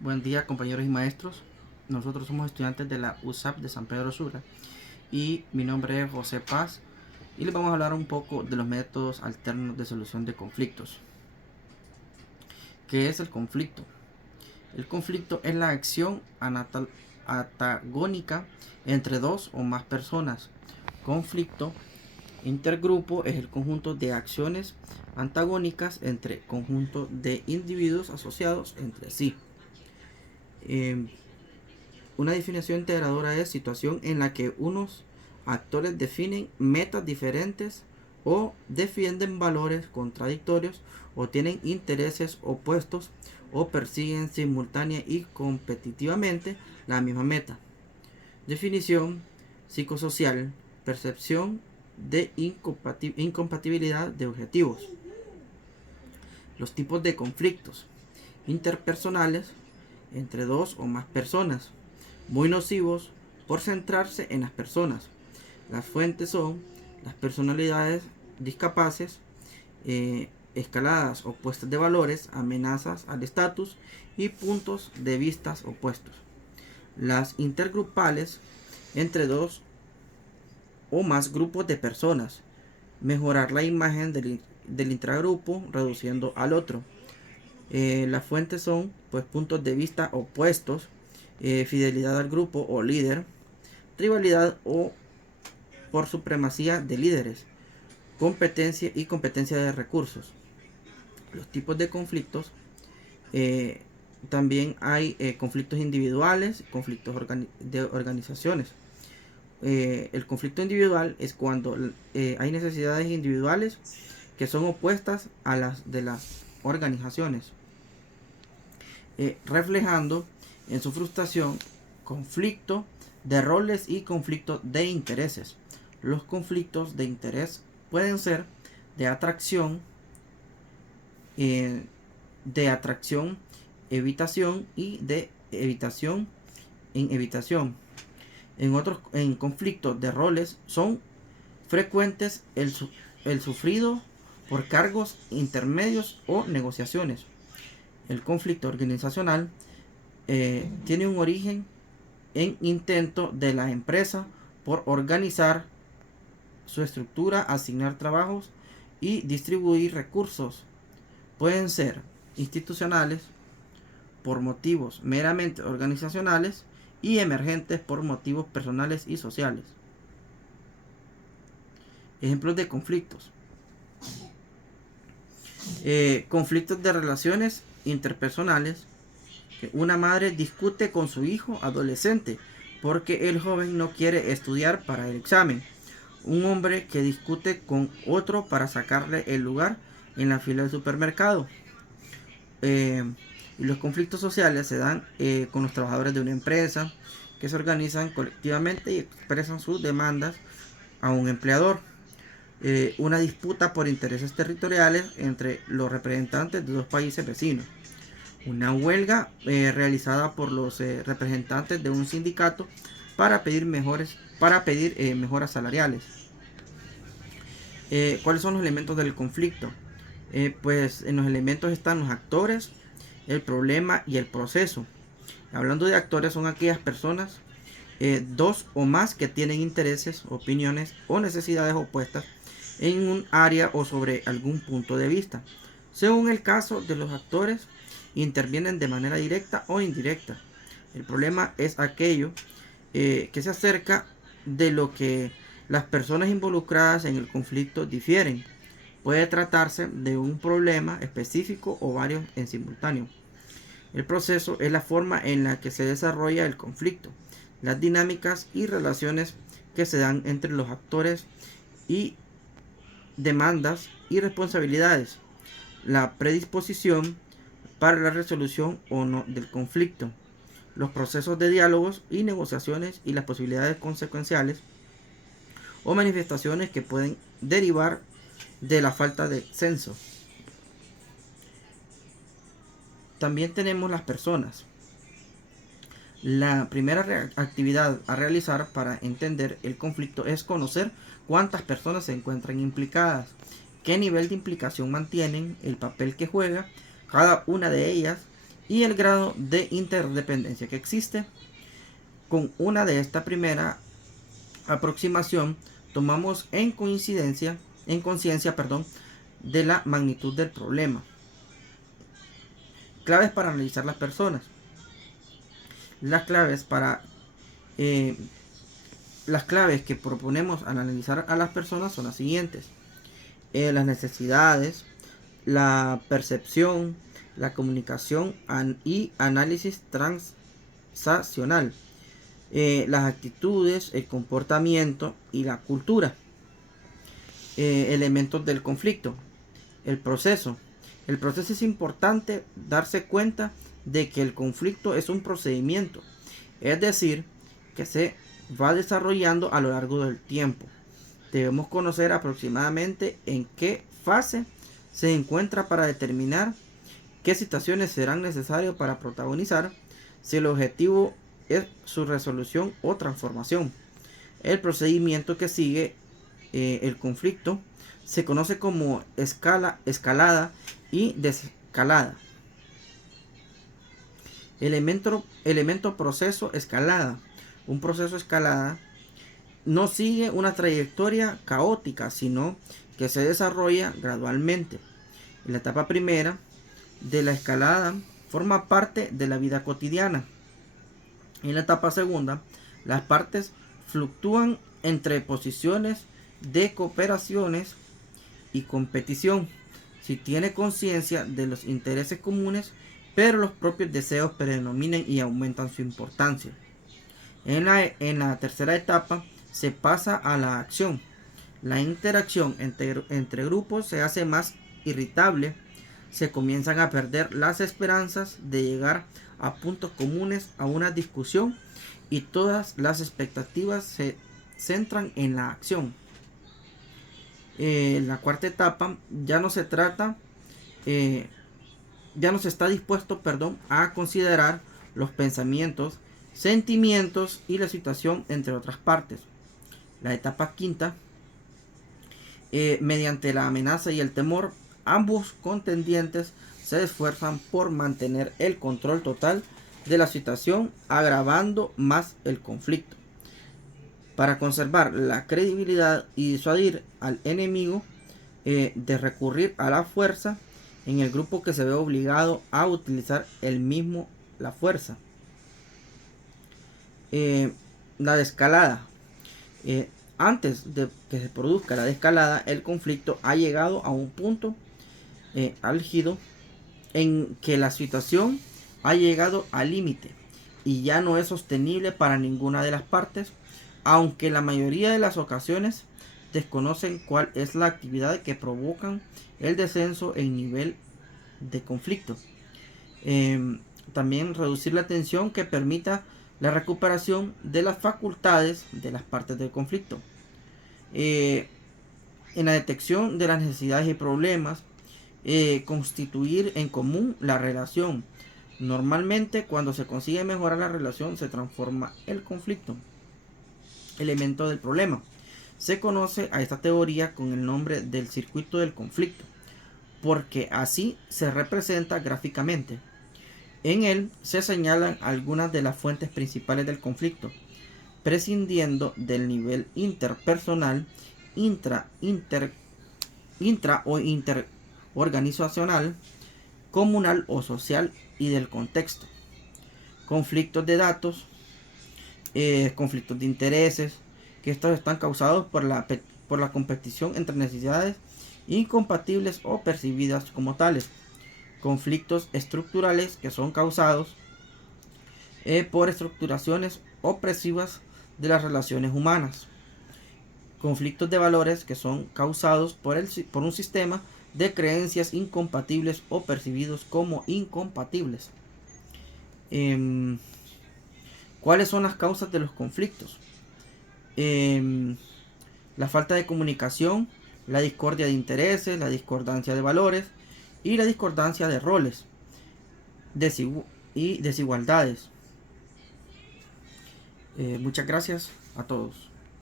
Buen día, compañeros y maestros. Nosotros somos estudiantes de la USAP de San Pedro Sula y mi nombre es José Paz y les vamos a hablar un poco de los métodos alternos de solución de conflictos. ¿Qué es el conflicto? El conflicto es la acción antagónica entre dos o más personas. Conflicto intergrupo es el conjunto de acciones antagónicas entre conjunto de individuos asociados entre sí. Una definición integradora es situación en la que unos actores definen metas diferentes o defienden valores contradictorios o tienen intereses opuestos o persiguen simultánea y competitivamente la misma meta. Definición psicosocial, percepción de incompatibilidad de objetivos. Los tipos de conflictos interpersonales entre dos o más personas, muy nocivos por centrarse en las personas. Las fuentes son las personalidades discapaces, escaladas opuestas de valores, amenazas al estatus y puntos de vista opuestos. Las intergrupales entre dos o más grupos de personas, mejorar la imagen del intragrupo reduciendo al otro. Las fuentes son pues puntos de vista opuestos, fidelidad al grupo o líder, rivalidad o por supremacía de líderes, competencia y competencia de recursos. Los tipos de conflictos, también hay conflictos individuales, conflictos de organizaciones. El conflicto individual es cuando hay necesidades individuales que son opuestas a las de las organizaciones, reflejando en su frustración conflicto de roles y conflicto de intereses. Los conflictos de interés pueden ser de atracción, evitación y de evitación en evitación. En conflictos de roles son frecuentes el sufrido por cargos intermedios o negociaciones. El conflicto organizacional tiene un origen en intento de la empresa por organizar su estructura, asignar trabajos y distribuir recursos. Pueden ser institucionales por motivos meramente organizacionales y emergentes por motivos personales y sociales. Ejemplos de conflictos. Conflictos de relaciones interpersonales. Una madre discute con su hijo adolescente porque el joven no quiere estudiar para el examen. Un hombre que discute con otro para sacarle el lugar en la fila del supermercado. Y los conflictos sociales se dan con los trabajadores de una empresa que se organizan colectivamente y expresan sus demandas a un empleador. Una disputa por intereses territoriales entre los representantes de dos países vecinos. Una huelga realizada por los representantes de un sindicato para pedir mejoras salariales. ¿Cuáles son los elementos del conflicto? Pues en los elementos están los actores, el problema y el proceso. Hablando de actores, son aquellas personas, dos o más, que tienen intereses, opiniones o necesidades opuestas en un área o sobre algún punto de vista. Según el caso de los actores, intervienen de manera directa o indirecta. El problema es aquello que se acerca de lo que las personas involucradas en el conflicto difieren. Puede tratarse de un problema específico o varios en simultáneo. El proceso es la forma en la que se desarrolla el conflicto, las dinámicas y relaciones que se dan entre los actores y demandas y responsabilidades, la predisposición para la resolución o no del conflicto, los procesos de diálogos y negociaciones y las posibilidades consecuenciales o manifestaciones que pueden derivar de la falta de censo. También tenemos las personas. La primera actividad a realizar para entender el conflicto es conocer cuántas personas se encuentran implicadas, qué nivel de implicación mantienen, el papel que juega cada una de ellas y el grado de interdependencia que existe. Con una de esta primera aproximación tomamos en conciencia, de la magnitud del problema. Claves para analizar las personas. Las claves que proponemos al analizar a las personas son las siguientes: las necesidades, la percepción, la comunicación y análisis transaccional, las actitudes, el comportamiento y la cultura. Elementos del conflicto. El proceso. El proceso es importante darse cuenta de que el conflicto es un procedimiento, es decir, que se va desarrollando a lo largo del tiempo. Debemos conocer aproximadamente en qué fase se encuentra para determinar qué situaciones serán necesarias para protagonizar, si el objetivo es su resolución o transformación. El procedimiento que sigue el conflicto se conoce como escalada y desescalada. Elemento proceso escalada. Un proceso escalada no sigue una trayectoria caótica, sino que se desarrolla gradualmente. En la etapa primera de la escalada forma parte de la vida cotidiana. En la etapa segunda, las partes fluctúan entre posiciones de cooperaciones y competición, si tiene conciencia de los intereses comunes, pero los propios deseos predominan y aumentan su importancia. En la tercera etapa se pasa a la acción. La interacción entre grupos se hace más irritable, se comienzan a perder las esperanzas de llegar a puntos comunes a una discusión y todas las expectativas se centran en la acción. La cuarta etapa ya no se está dispuesto, a considerar los pensamientos, sentimientos y la situación entre otras partes. La etapa quinta, mediante la amenaza y el temor, ambos contendientes se esfuerzan por mantener el control total de la situación, agravando más el conflicto. Para conservar la credibilidad y disuadir al enemigo de recurrir a la fuerza en el grupo que se ve obligado a utilizar la fuerza. La desescalada. Antes de que se produzca la desescalada, el conflicto ha llegado a un punto álgido en que la situación ha llegado al límite y ya no es sostenible para ninguna de las partes, aunque la mayoría de las ocasiones desconocen cuál es la actividad que provocan el descenso en nivel de conflicto. También reducir la tensión que permita la recuperación de las facultades de las partes del conflicto. En la detección de las necesidades y problemas, constituir en común la relación. Normalmente, cuando se consigue mejorar la relación, se transforma el conflicto. Elemento del problema. Se conoce a esta teoría con el nombre del circuito del conflicto, porque así se representa gráficamente. En él se señalan algunas de las fuentes principales del conflicto, prescindiendo del nivel interpersonal, intra o interorganizacional, comunal o social y del contexto. Conflictos de datos, conflictos de intereses, que estos están causados por la competición entre necesidades incompatibles o percibidas como tales. Conflictos estructurales, que son causados por estructuraciones opresivas de las relaciones humanas. Conflictos de valores, que son causados por un sistema de creencias incompatibles o percibidos como incompatibles. ¿Cuáles son las causas de los conflictos? La falta de comunicación, la discordia de intereses, la discordancia de valores y la discordancia de roles y desigualdades. Muchas gracias a todos.